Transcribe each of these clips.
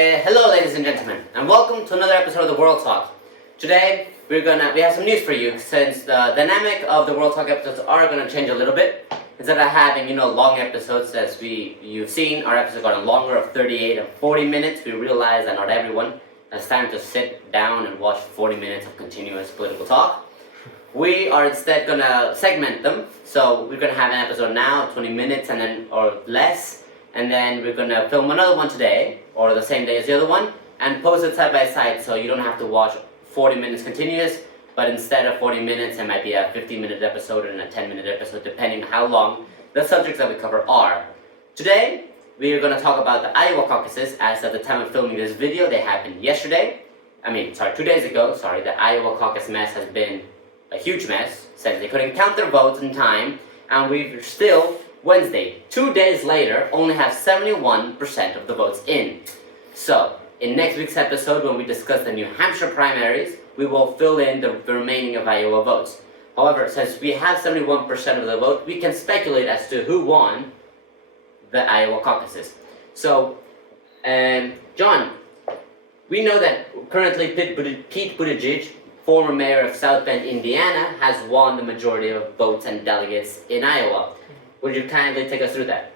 Hello, ladies and gentlemen, and welcome to another episode of the World Talk. Today, we have some news for you, since the dynamic of the World Talk episodes are gonna change a little bit. Instead of having, long episodes, as you've seen, our episodes gotten longer, of 38 and 40 minutes. We realize that not everyone has time to sit down and watch 40 minutes of continuous political talk. We are instead gonna segment them. So we're gonna have an episode now, 20 minutes, and then or less. And then we're going to film another one today, or the same day as the other one, and post it side by side, so you don't have to watch 40 minutes continuous, but instead of 40 minutes, it might be a 15-minute episode and a 10-minute episode, depending how long the subjects that we cover are. Today, we are going to talk about the Iowa caucuses. As at the time of filming this video, they happened 2 days ago. The Iowa caucus mess has been a huge mess, since they couldn't count their votes in time, and we've still... Wednesday, 2 days later, only have 71% of the votes in. So, in next week's episode, when we discuss the New Hampshire primaries, we will fill in the remaining of Iowa votes. However, since we have 71% of the vote, we can speculate as to who won the Iowa caucuses. So, John, we know that currently Pete Buttigieg, former mayor of South Bend, Indiana, has won the majority of votes and delegates in Iowa. Would you kindly take us through that?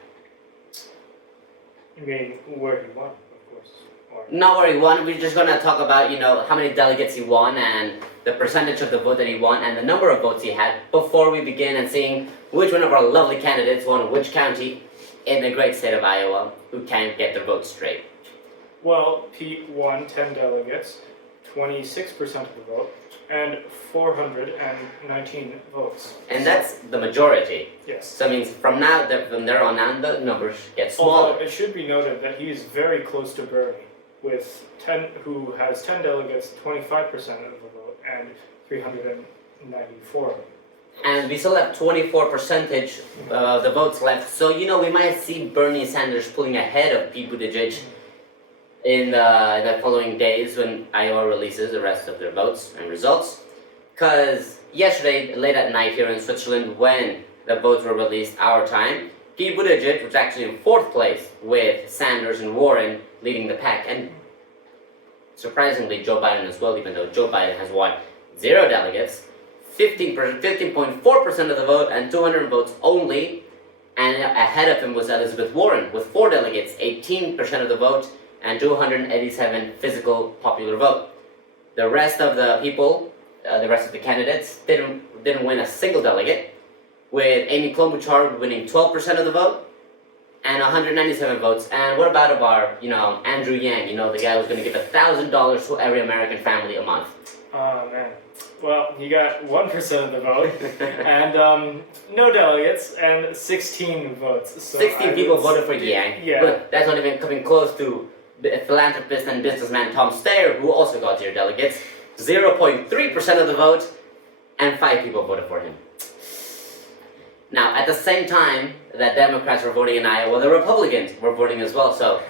You mean where he won, of course? Or... Not where he won. We're just going to talk about, how many delegates he won and the percentage of the vote that he won and the number of votes he had before we begin and seeing which one of our lovely candidates won which county in the great state of Iowa who can't get their votes straight. Well, Pete won 10 delegates, 26% of the vote, and 419 votes. And that's the majority. Yes. So it means from there on out, the numbers get smaller. Although it should be noted that he is very close to Bernie, who has 10 delegates, 25% of the vote, and 394. And we still have 24% of the votes left. So, we might see Bernie Sanders pulling ahead of Pete Buttigieg in the following days when Iowa releases the rest of their votes and results. Because yesterday, late at night here in Switzerland, when the votes were released our time, Pete Buttigieg was actually in 4th place with Sanders and Warren leading the pack. And surprisingly, Joe Biden as well, even though Joe Biden has won 0 delegates, 15.4% of the vote and 200 votes only. And ahead of him was Elizabeth Warren with 4 delegates, 18% of the vote, and 287 physical popular vote. The rest of the people, the rest of the candidates, didn't win a single delegate, with Amy Klobuchar winning 12% of the vote and 197 votes. And what about our, Andrew Yang, the guy who's going to give $1,000 to every American family a month? Oh, man. Well, he got 1% of the vote, and no delegates, and 16 votes. So 16 people voted for Yang. Yeah. But that's not even coming close to philanthropist and businessman Tom Steyer, who also got 0 delegates, 0.3% of the vote, and 5 people voted for him. Now, at the same time that Democrats were voting in Iowa, the Republicans were voting as well, so...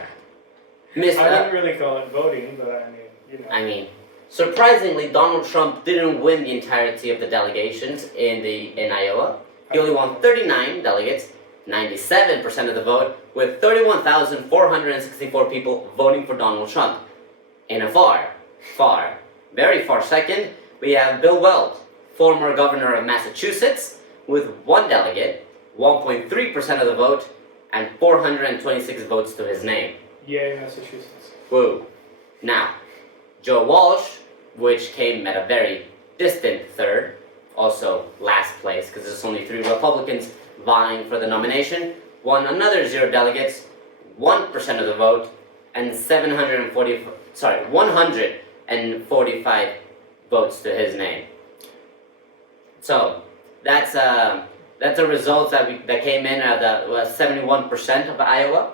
I wouldn't really call it voting, but I mean, surprisingly, Donald Trump didn't win the entirety of the delegations in Iowa. He only won 39 delegates, 97% of the vote, with 31,464 people voting for Donald Trump. In a very far second, we have Bill Weld, former governor of Massachusetts, with 1 delegate, 1.3% of the vote, and 426 votes to his name. Yay, Massachusetts. Woo. Now, Joe Walsh, which came at a very distant 3rd, also last place, because there's only 3 Republicans vying for the nomination, won another 0 delegates, 1% of the vote, and 145 votes to his name. So that's the results that came in at the 71% of Iowa.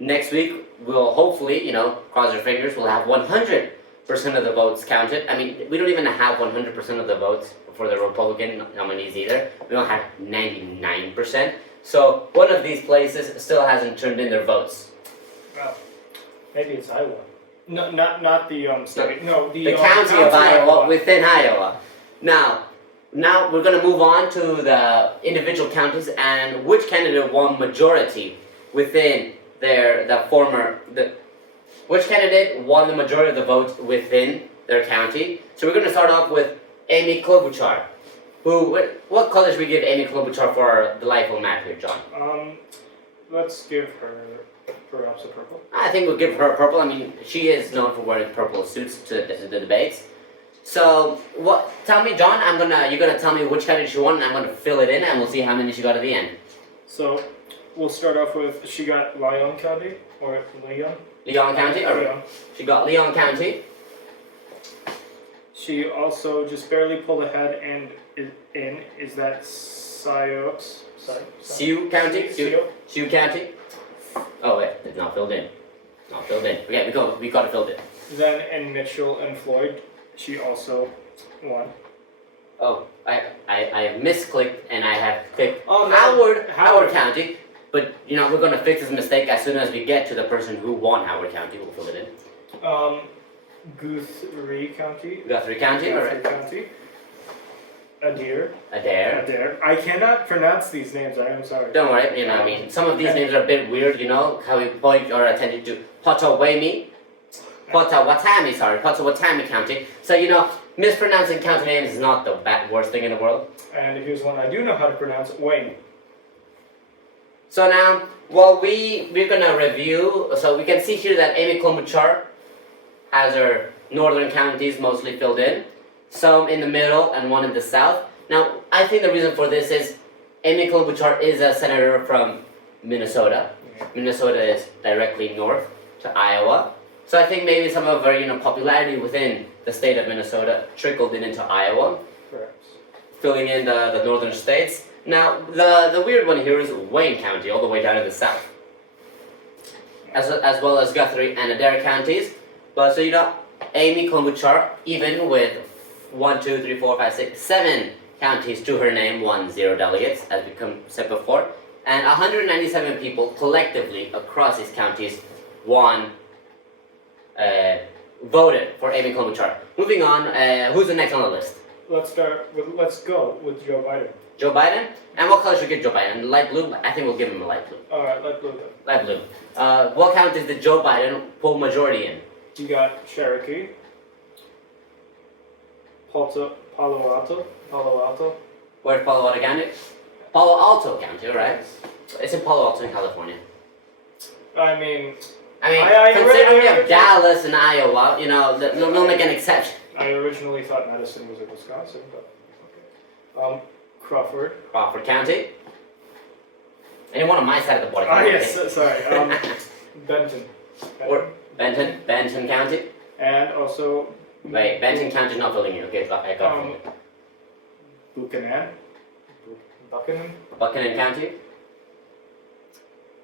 Next week we'll hopefully, cross our fingers, we'll have 100% of the votes counted. I mean, we don't even have 100% of the votes for the Republican nominees either. We don't have 99%. So one of these places still hasn't turned in their votes. Well, maybe it's Iowa. No, not the state. No, the county of Iowa within Iowa. Now we're going to move on to the individual counties and which candidate won majority within the which candidate won the majority of the votes within their county. So we're going to start off with Amy Klobuchar. What color should we give Amy Klobuchar for our delightful map here, John? Let's give her perhaps a purple. I think we'll give her purple. I mean, she is known for wearing purple suits to the debates. So, tell me, John, you're gonna tell me which candidate she won, and I'm gonna fill it in, and we'll see how many she got at the end. So, we'll start off with, she got Lyon County, or Leon? Leon County? Leon. She got Leon County. She also just barely pulled ahead and is that Sioux County? Sioux? Sioux County? Oh wait, it's not filled in. Not filled in. Okay, we got it filled in. Then in Mitchell and Floyd, she also won. Oh, I misclicked and I have clicked Oh, no. Howard County. But we're gonna fix this mistake as soon as we get to the person who won Howard County. We'll fill it in. Guthrie County. Guthrie County, alright. County. Adair. Adair. I cannot pronounce these names. I am sorry. Don't worry. I mean, some of these names are a bit weird. How we point our attention to Potawatomi County. So mispronouncing county names is not the worst thing in the world. And here's one I do know how to pronounce: Wayne. So now, we're gonna review. So we can see here that Amy Klobuchar has her northern counties mostly filled in, some in the middle and one in the south. Now, I think the reason for this is Amy Klobuchar is a senator from Minnesota. Minnesota is directly north to Iowa. So I think maybe some of her popularity within the state of Minnesota trickled into Iowa, Perhaps. filling in the northern states. Now, the weird one here is Wayne County, all the way down to the south, as well as Guthrie and Adair counties. But so Amy Klobuchar, even with 7 counties to her name, won 0 delegates, as we said before, and 197 people collectively across these counties voted for Amy Klobuchar. Moving on, who's the next on the list? Let's go with Joe Biden. Joe Biden? And what color should we give Joe Biden? Light blue? I think we'll give him a light blue. Alright, light blue then. Light blue. What counties did Joe Biden pull majority in? You got Cherokee, Palo Alto. Where's Palo Alto County? Palo Alto County, right? It's in Palo Alto in California. I mean, considering we have Dallas and Iowa, they'll make an exception. I originally thought Madison was in Wisconsin, but okay. Crawford County. Anyone on my side of the border? Yes, sorry. Benton. Benton County. And also. Wait, Benton County is not filling in. Okay, I got it. Buchanan County.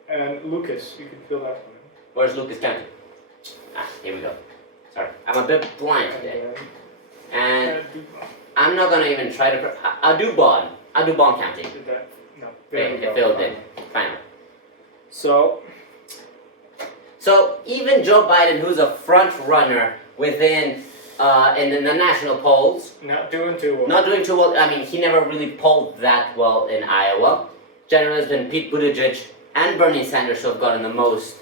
And Lucas, you can fill that one in. Where's Lucas County? Here we go. Sorry, I'm a bit blind today. And I'm not gonna even try to. Audubon County. Did that? No. Wait, it filled in. Finally. So even Joe Biden, who's a front runner within in the national polls, not doing too well. Not doing too well. I mean, he never really polled that well in Iowa. Generally, it's been Pete Buttigieg and Bernie Sanders who have gotten the most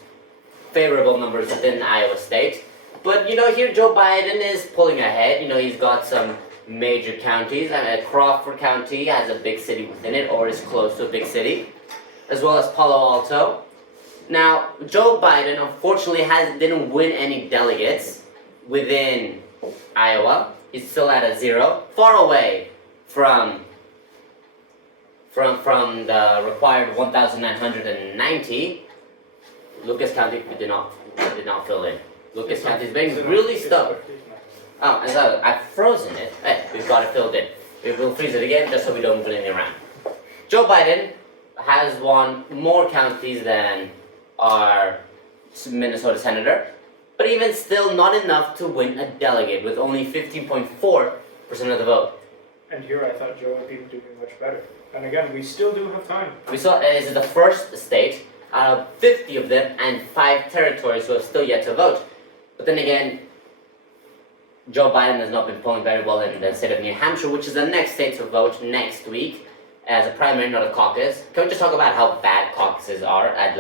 favorable numbers within Iowa State. But here Joe Biden is pulling ahead. He's got some major counties. Crawford County has a big city within it, or is close to a big city, as well as Palo Alto. Now, Joe Biden unfortunately didn't win any delegates within Iowa. He's still at a 0, far away from the required 1,990. Lucas County did not fill in. Lucas County is being really stubborn. Oh, and so I've frozen it. Hey, we've got it filled in. We will freeze it again just so we don't move anything around. Joe Biden has won more counties than our Minnesota senator, but even still not enough to win a delegate with only 15.4% of the vote. And here I thought Joe would be doing much better. And again, we still do have time. We saw this is the first state out of 50 of them and 5 territories who have still yet to vote. But then again, Joe Biden has not been polling very well in the state of New Hampshire, which is the next state to vote next week as a primary, not a caucus. Can we just talk about how bad caucuses are at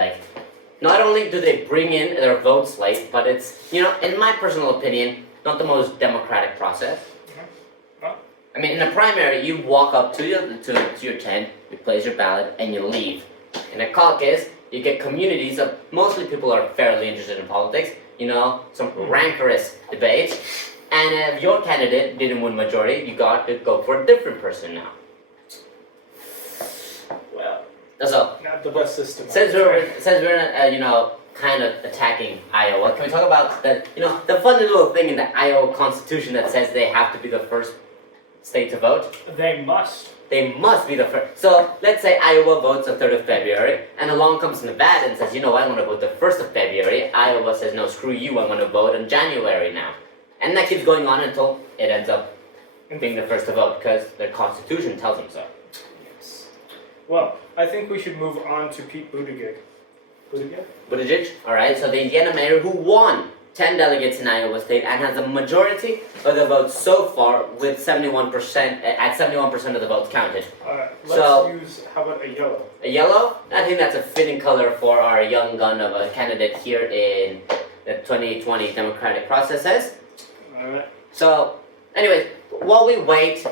not only do they bring in their votes late, but it's, in my personal opinion, not the most democratic process. Well. I mean, in a primary, you walk up to your tent, you place your ballot, and you leave. In a caucus, you get communities of mostly people are fairly interested in politics, some rancorous debates, and if your candidate didn't win majority, you got to go for a different person now. Well, So, not the best system. since we're kind of attacking Iowa, can we talk about the funny little thing in the Iowa Constitution that says they have to be the first state to vote? They must. They must be the first. So let's say Iowa votes the 3rd of February, and along comes Nevada and says, I want to vote the 1st of February. Iowa says, no, screw you, I'm going to vote in January now. And that keeps going on until it ends up being the first to vote because their constitution tells them so. Yes. Well, I think we should move on to Pete Buttigieg. Buttigieg, alright, so the Indiana mayor who won 10 delegates in Iowa State and has a majority of the votes so far with 71%, at 71% of the votes counted. How about a yellow? A yellow? I think that's a fitting color for our young gun of a candidate here in the 2020 democratic processes. Alright. So, anyways, while we wait,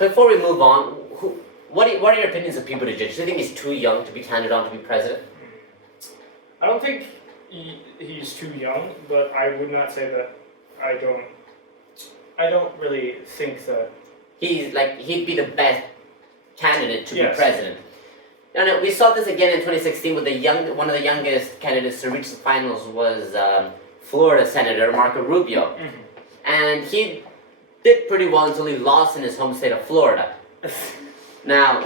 before we move on, what are your opinions of Pete Buttigieg? Do you think he's too young to be handed on to be president? I don't think he's too young, but I would not say that I don't really think that he'd be the best candidate to Yes. be president. And we saw this again in 2016 with one of the youngest candidates to reach the finals was Florida Senator Marco Rubio. Mm-hmm. And he did pretty well until he lost in his home state of Florida. Now,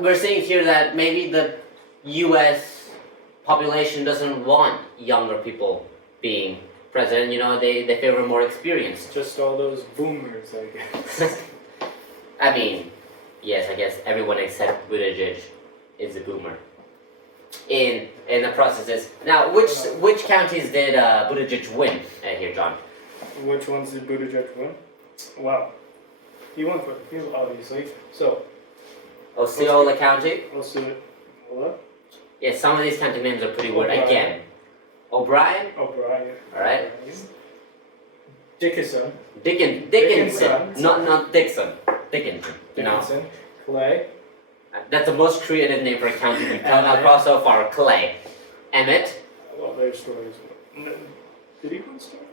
we're seeing here that maybe the U.S. population doesn't want younger people being president. They favor more experience. Just all those boomers, I guess. I mean, yes, I guess everyone except Buttigieg is a boomer. In the processes. Now, which counties did Buttigieg win here, John? Which ones did Buttigieg win? Well, he won quite a few, obviously. So, Osceola County? Osceola? Yes, some of these county names are pretty weird. O'Brien. Again, O'Brien? Alright. Dickinson. Dickinson. Not Dixon. Dickinson. Dickinson. Clay. That's the most creative name for a county we've come across so far. Clay. Emmett. Well, there's stories. Did he win story?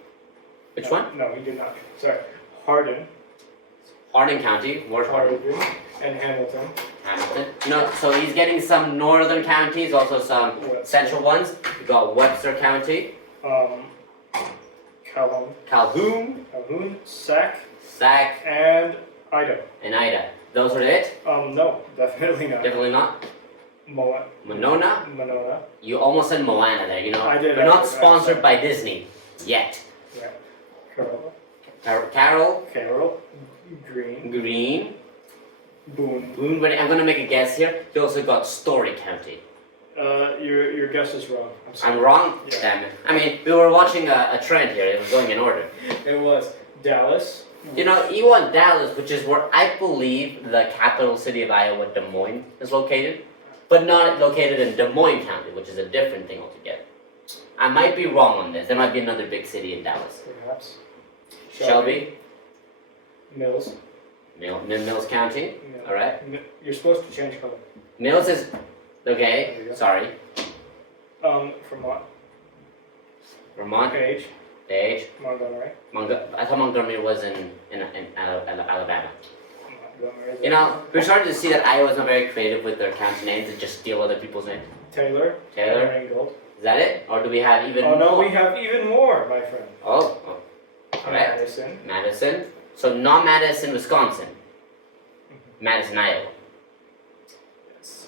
Which one? No, he did not. Sorry. Hardin. Hardin County. Where's Hardin? And Hamilton. So he's getting some northern counties, also some central ones. We got Webster County. Calhoun. Sac. And Ida. Those are it? No, definitely not. Definitely not. Monona. You almost said Moana there. I did. We're not sponsored by Disney yet. Yeah. Carroll. Green. Boone. But I'm gonna make a guess here. You also got Story County. Your guess is wrong. I'm wrong? Yeah. Damn it. I mean, we were watching a trend here. It was going in order. It was Dallas. You want Dallas, which is where I believe the capital city of Iowa, Des Moines, is located. But not located in Des Moines County, which is a different thing altogether. I might be wrong on this. There might be another big city in Dallas. Perhaps. Shelby. Mills. Mills County. Yeah. Alright. You're supposed to change color. Mills is... Okay, sorry. Vermont. Page. Montgomery. I thought Montgomery was in Alabama. Montgomery. We're starting to see that Iowa's not very creative with their county names and just steal other people's names. Taylor. Is that it? Or do we have even more? Oh no, we have even more, my friend. Oh. Alright. Madison. So not Madison, Wisconsin. Madison, Iowa. Yes.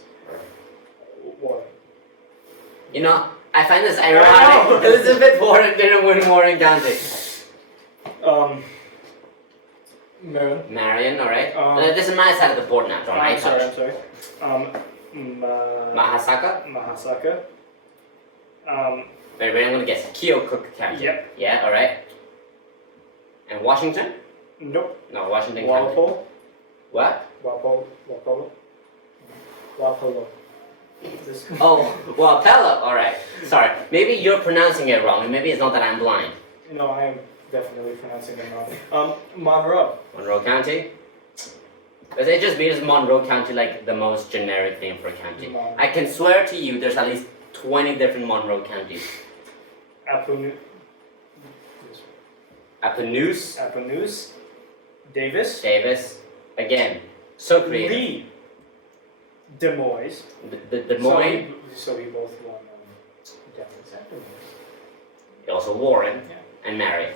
I find this ironic. Elizabeth Warren didn't win Warren County. Marion, alright. This is my side of the board now, John. I'm sorry. Mahasaka. Wait, I'm gonna guess. Keokuk County. Yep. Yeah, alright. And Washington? Nope. No, Washington Walpole. County. What? Wapolo. This, Oh, well, Pella. All right. Sorry. Maybe you're pronouncing it wrong, and maybe it's not that I'm blind. no, I am definitely pronouncing it wrong. Monroe. Monroe County. Because it just means Monroe County like the most generic name for a county. I can swear to you, there's at least 20 different Monroe counties. Appanoose. Appanoose. Davis. Davis. Again, so creative. Lee. Des Moines. Des Moines. So we both won Denver's at Des Moines. He also Warren Yeah. and Mary.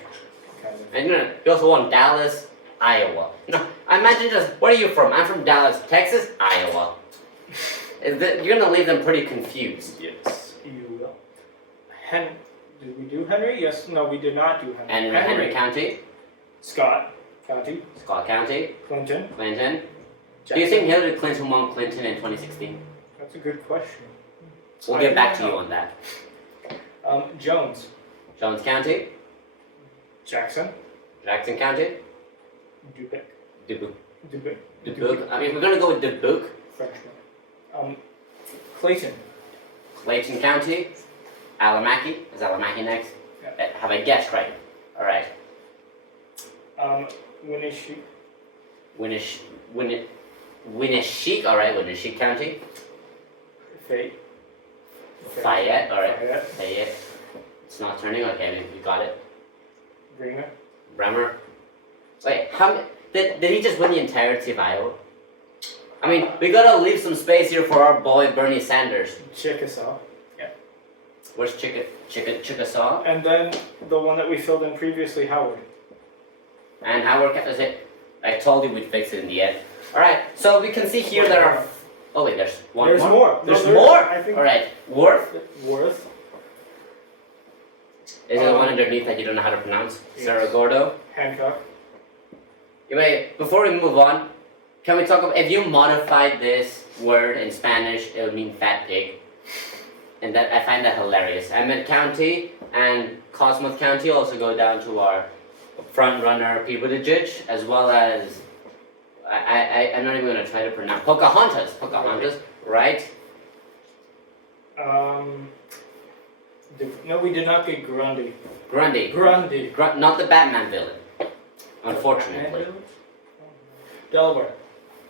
Kind of. And he also won Dallas, Iowa. No, imagine just, where are you from? I'm from Dallas, Texas, Iowa. You're gonna leave them pretty confused. Yes, you will. Did we do Henry? Yes. No, we did not do Henry. Henry County, Scott County. Scott County, Clinton. Clinton. Jackson. Do you think Hillary Clinton won Clinton in 2016? That's a good question. We'll I get do back not to you know. on that. Jones. Jones County, Jackson. Jackson County, Dubuque. Dubuque. Dubuque. I mean, we're gonna go with Dubuque. Frenchman. Clayton. Clayton County, Alamaki. Is Alamaki next? Yeah. Have I guessed right? All right. Winnebago. Winneshiek. All right, Winneshiek County. Fayette. All right. Fayette. It's not turning. Okay, we got it. Bremer. Wait, how did he just win the entirety of Iowa? I mean, we gotta leave some space here for our boy Bernie Sanders. Chickasaw. Where's Chickasaw? And then the one that we filled in previously, Howard. And Howard is it? I told you we'd fix it in the end. All right. So we can see here there are. Oh wait, there's one There's more. There's No, more. I think. All right. Worth. Worth. Is it the one underneath that you don't know how to pronounce? Yes. Cerro Gordo. Hancock. Wait, before we move on, can we talk about if you modified this word in Spanish, it would mean fat pig. And that I find that hilarious. Emmett County and Cosmos County also go down to our front runner Pete Buttigieg, as well as I'm not even gonna try to pronounce Pocahontas, right? No, we did not get Grundy. Grundy. Not the Batman villain, unfortunately. Delaware.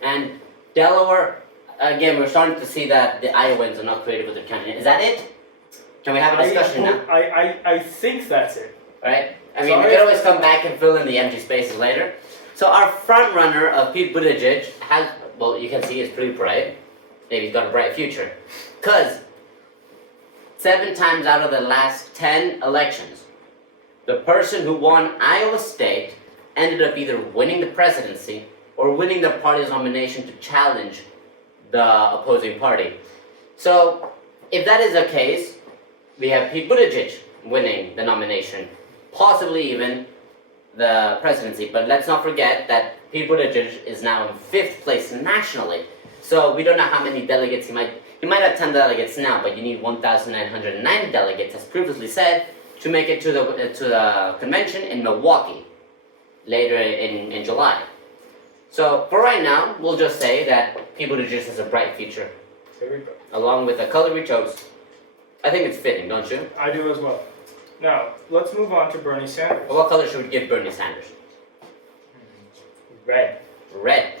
And Delaware, again, we're starting to see that the Iowans are not creative with their candidate. Is that it? Can we have a discussion now? I think that's it. Right? I mean, we can always come back and fill in the empty spaces later. So our front runner of Pete Buttigieg has, well, you can see he's pretty bright. Maybe he's got a bright future. Because 7 times out of the last 10 elections, the person who won Iowa State ended up either winning the presidency or winning the party's nomination to challenge the opposing party. So, if that is the case, we have Pete Buttigieg winning the nomination, possibly even the presidency. But let's not forget that Pete Buttigieg is now in 5th place nationally. So we don't know how many delegates he might have 10 delegates now, but you need 1,990 delegates, as previously said, to make it to the convention in Milwaukee later in July. So for right now, we'll just say that Pete Buttigieg has a bright future. There we go. Along with the color we chose. I think it's fitting, don't you? I do as well. Now, let's move on to Bernie Sanders. What color should we give Bernie Sanders? Red. Red.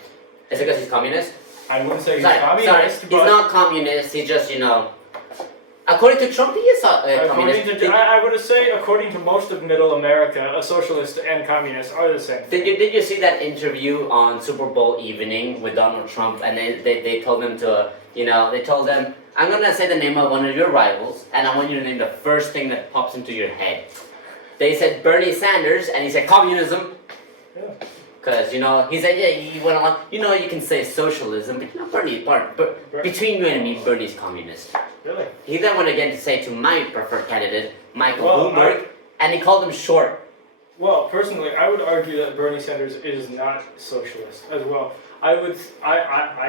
Is it because he's communist? I wouldn't say he's Sorry, communist, he's but not communist, he's just, according to Trump, he is communist. I would say, according to most of Middle America, a socialist and communist are the same. Did you see that interview on Super Bowl evening with Donald Trump, and they told him to, they told him, I'm gonna say the name of one of your rivals, and I want you to name the first thing that pops into your head. They said Bernie Sanders, and he said communism. Yeah. Because, he said, yeah, he went on, you can say socialism, but Bernie, between you and me, Bernie's communist. Really? He then went again to say to my preferred candidate, Michael Bloomberg, and he called him short. Well, personally, I would argue that Bernie Sanders is not socialist as well. I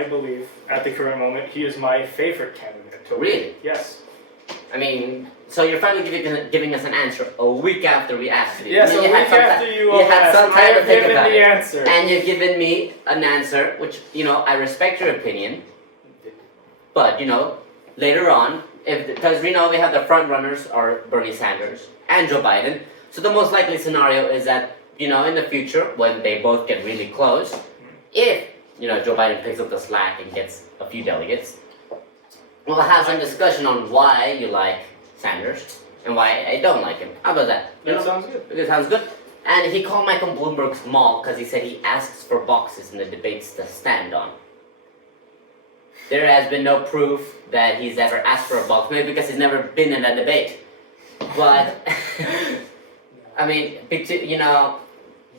believe, at the current moment, he is my favorite candidate. Really? Yes. I mean, so you're finally giving us an answer a week after we asked you. Yes, a week after you all had some asked, I time to have think given about the it. answer. And you've given me an answer, which, I respect your opinion. But, later on, because we know we have the front runners are Bernie Sanders and Joe Biden. So the most likely scenario is that, in the future, when they both get really close, if, Joe Biden picks up the slack and gets a few delegates, we'll have some discussion on why you like Sanders and why I don't like him. How about that? That sounds good. It sounds good. And he called Michael Bloomberg small because he said he asks for boxes in the debates to stand on. There has been no proof that he's ever asked for a box, maybe because he's never been in a debate. But, I mean,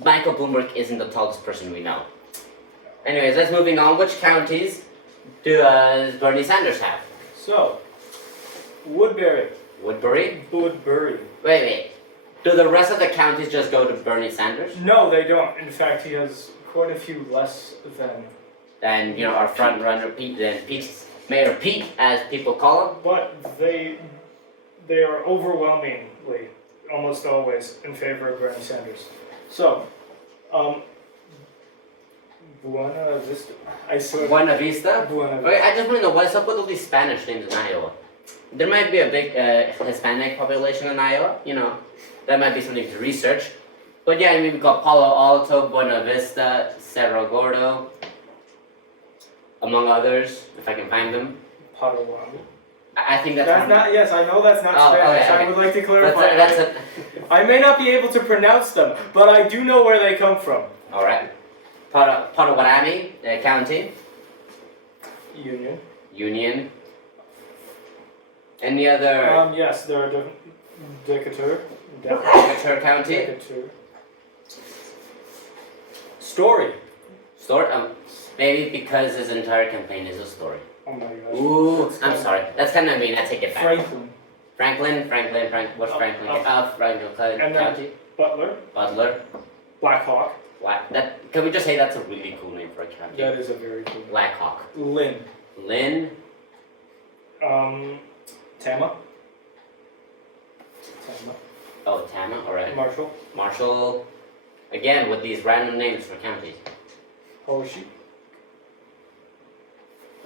Michael Bloomberg isn't the tallest person we know. Anyways, let's moving on. Which counties does Bernie Sanders have? So, Woodbury. Woodbury? Woodbury. Wait. Do the rest of the counties just go to Bernie Sanders? No, they don't. In fact, he has quite a few less than. And our front runner Mayor Pete, as people call him. But they are overwhelmingly, almost always, in favor of Bernie Sanders. So, Buena Vista. Buena Vista. Buena Vista. Okay, I just want to know what's up with all these Spanish names in Iowa. There might be a big Hispanic population in Iowa. That might be something to research. But yeah, we've got Palo Alto, Buena Vista, Cerro Gordo, among others, if I can find them. Potawatomi. I think that's not. Yes, I know that's not Spanish. Okay. I would like to clarify. That's I may not be able to pronounce them, but I do know where they come from. all right. Potawatomi County, Union. Any other? Yes, there are Decatur. Decatur County. Decatur. Story. Maybe because his entire campaign is a story. Oh my gosh. Ooh, I'm sorry. That's kind of mean. I take it back. Franklin. What's Franklin? Franklin And County. Butler. Black Hawk. Can we just say that's a really cool name for a county? That is a very cool name. Black Hawk. Lynn. Tama. Oh, Tama. All right. Marshall. Again, with these random names for counties. Hoshik.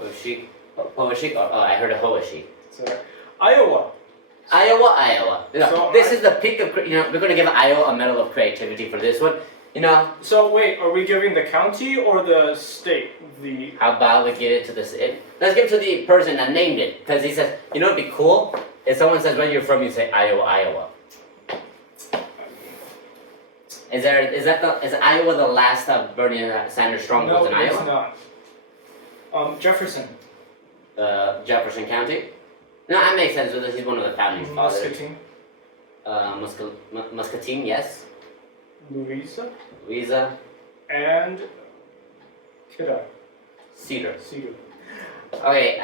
Hoashik. Oh, I heard of Hoashik. Sorry. Iowa. Yeah, So this is the peak of, we're going to give Iowa a medal of creativity for this one. So wait, are we giving the county or the state? How about we give it to let's give it to the person that named it. Because he says, it'd be cool if someone says where you're from, you say Iowa. Is Iowa the last of Bernie Sanders strongholds in Iowa? No, it's not. Jefferson. Jefferson County? No, that makes sense because he's one of the founding fathers. Muscatine, yes. Louisa. And Kidder. Cedar. Okay.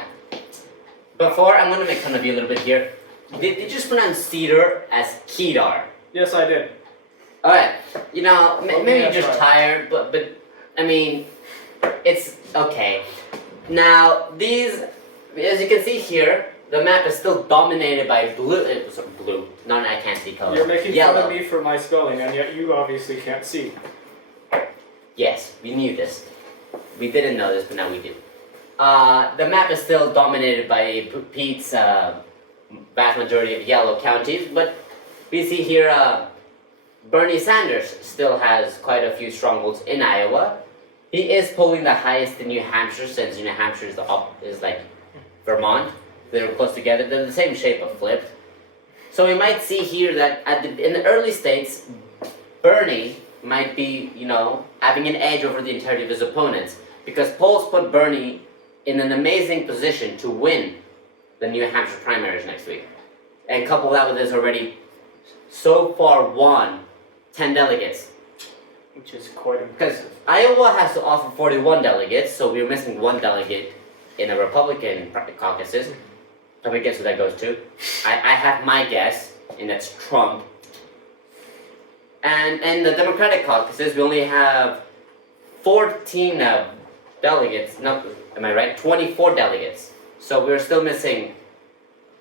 Before, I'm going to make fun of you a little bit here. Did you just pronounce Cedar as Kedar? Yes, I did. Alright, maybe you're just tired, but I mean, it's okay. Now, as you can see here, the map is still dominated by blue. I can't see color. You're making Yellow. fun of me for my spelling, and yet you obviously can't see. Yes, we knew this. We didn't know this, but now we do. The map is still dominated by Pete's vast majority of yellow counties, but we see here Bernie Sanders still has quite a few strongholds in Iowa. He is polling the highest in New Hampshire, since New Hampshire is like Vermont. They're close together. They're the same shape but flipped. So we might see here that in the early states, Bernie might be, having an edge over the entirety of his opponents, because polls put Bernie in an amazing position to win the New Hampshire primaries next week. And couple that with his already so far won 10 delegates. Which is quite Because impressive. Iowa has to offer 41 delegates, so we're missing one delegate in the Republican caucuses. Let me guess who that goes to. I have my guess, and that's Trump. And in the Democratic caucuses, we only have 14 delegates. No, am I right? 24 delegates. So we're still missing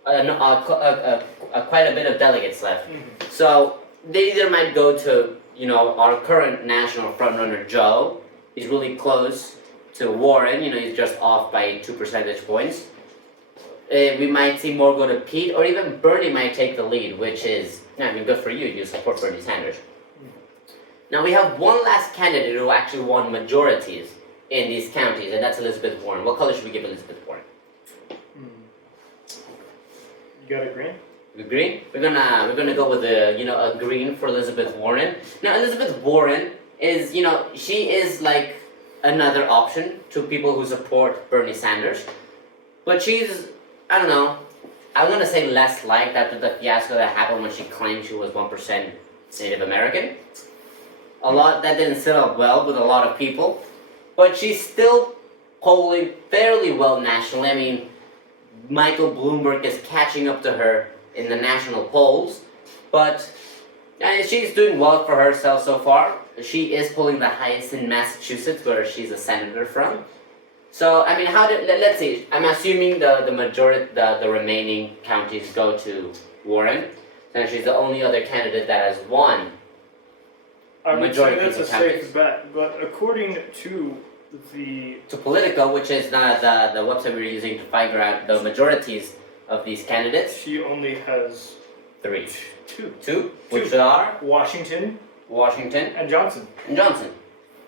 quite a bit of delegates left. Mm-hmm. So they either might go to, our current national frontrunner Joe. He's really close to Warren. He's just off by 2 percentage points. we might see more go to Pete, or even Bernie might take the lead, which is, I mean, good for you. You support Bernie Sanders. Now we have one last candidate who actually won majorities in these counties, and that's Elizabeth Warren. What color should we give Elizabeth Warren? You got a green? Green? We're gonna go with a green for Elizabeth Warren. Now Elizabeth Warren is she is like another option to people who support Bernie Sanders, but she's I don't know. I want to say less liked after the fiasco that happened when she claimed she was 1% Native American. A lot that didn't sit up well with a lot of people, but she's still polling fairly well nationally. I mean, Michael Bloomberg is catching up to her in the national polls, but she's doing well for herself so far. She is polling the highest in Massachusetts, where she's a senator from. So I mean, let's see. I'm assuming the majority, the remaining counties go to Warren, and she's the only other candidate that has won. I would say Majority that's a of the counties. safe bet, but according to the To Politico, which is the website we're using to figure out the majorities of these candidates. she only has Three. two. Which are Washington Washington and Johnson. and Johnson.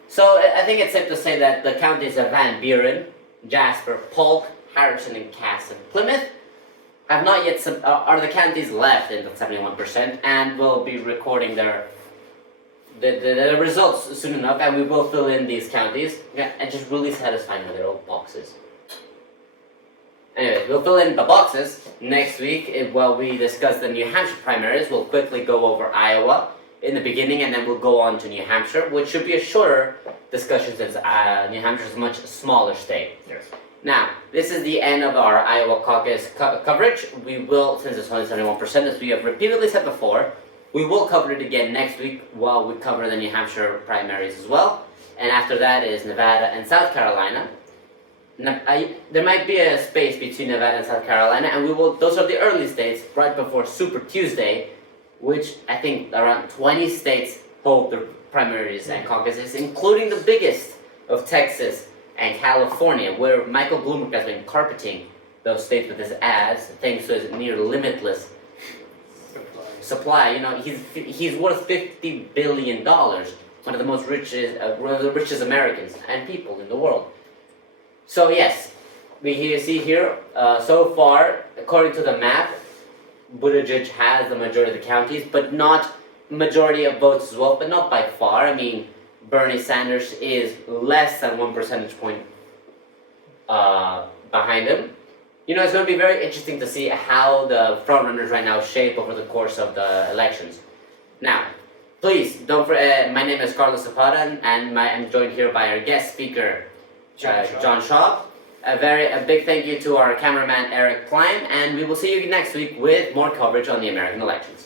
So I think it's safe to say that the counties of Van Buren, Jasper, Polk, Harrison, and Cass and Plymouth have not yet are the counties left in the 71%, and will be recording the results soon enough, and we will fill in these counties. Yeah, and just really satisfying with their old boxes. Anyway, we'll fill in the boxes next week while we discuss the New Hampshire primaries. We'll quickly go over Iowa in the beginning, and then we'll go on to New Hampshire, which should be a shorter discussion since New Hampshire is a much smaller state. Yes. Now, this is the end of our Iowa caucus coverage. We will, since it's only 71%, as we have repeatedly said before, we will cover it again next week while we cover the New Hampshire primaries as well. And after that is Nevada and South Carolina. There might be a space between Nevada and South Carolina, and those are the early states right before Super Tuesday, which I think around 20 states hold their primaries and caucuses, including the biggest of Texas and California, where Michael Bloomberg has been carpeting those states with his ads, thanks to his near limitless supply. He's worth $50 billion, one of the richest Americans and people in the world. So yes, we see here, so far, according to the map, Buttigieg has the majority of the counties, but not majority of votes as well, but not by far. I mean, Bernie Sanders is less than 1 percentage point behind him. It's going to be very interesting to see how the frontrunners right now shape over the course of the elections. Now, please don't forget, my name is Carlos Zapata, and I'm joined here by our guest speaker, John Shaw. A big thank you to our cameraman Eric Klein, and we will see you next week with more coverage on the American elections.